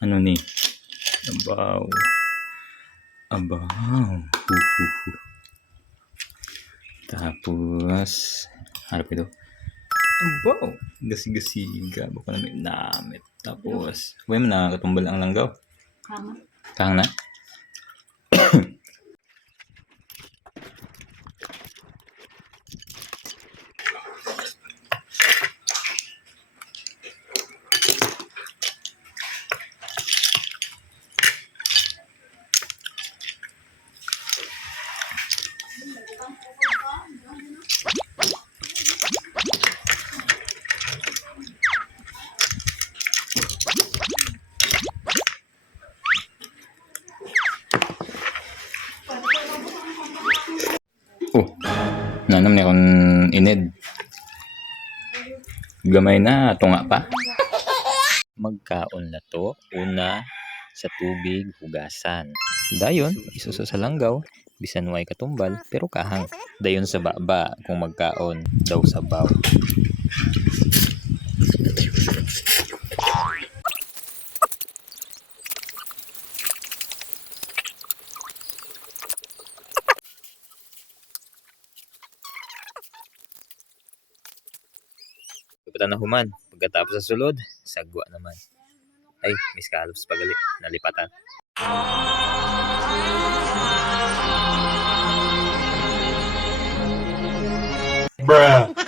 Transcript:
Ano ni? Abaw. Abaw. Huhuhu. Tapos, harap ito. Abaw. Gasi-gasiga. Baka na may namit. Tapos, huwag mo na katumbal ang langgaw. Kahang na? Oh, nanam niya kung inid. Gamay na, tunga pa. Magkaon na to. Una, sa tubig, hugasan. Dayon, isuso sa langgaw. Bisan way katumbal, pero kahang. Dayon sa baba, kung magkaon, daw sabaw. Pagkatapos na human, pagkatapos sa sulod, sagwa naman. Ay, may scallops pagali, nalipatan. Bruh.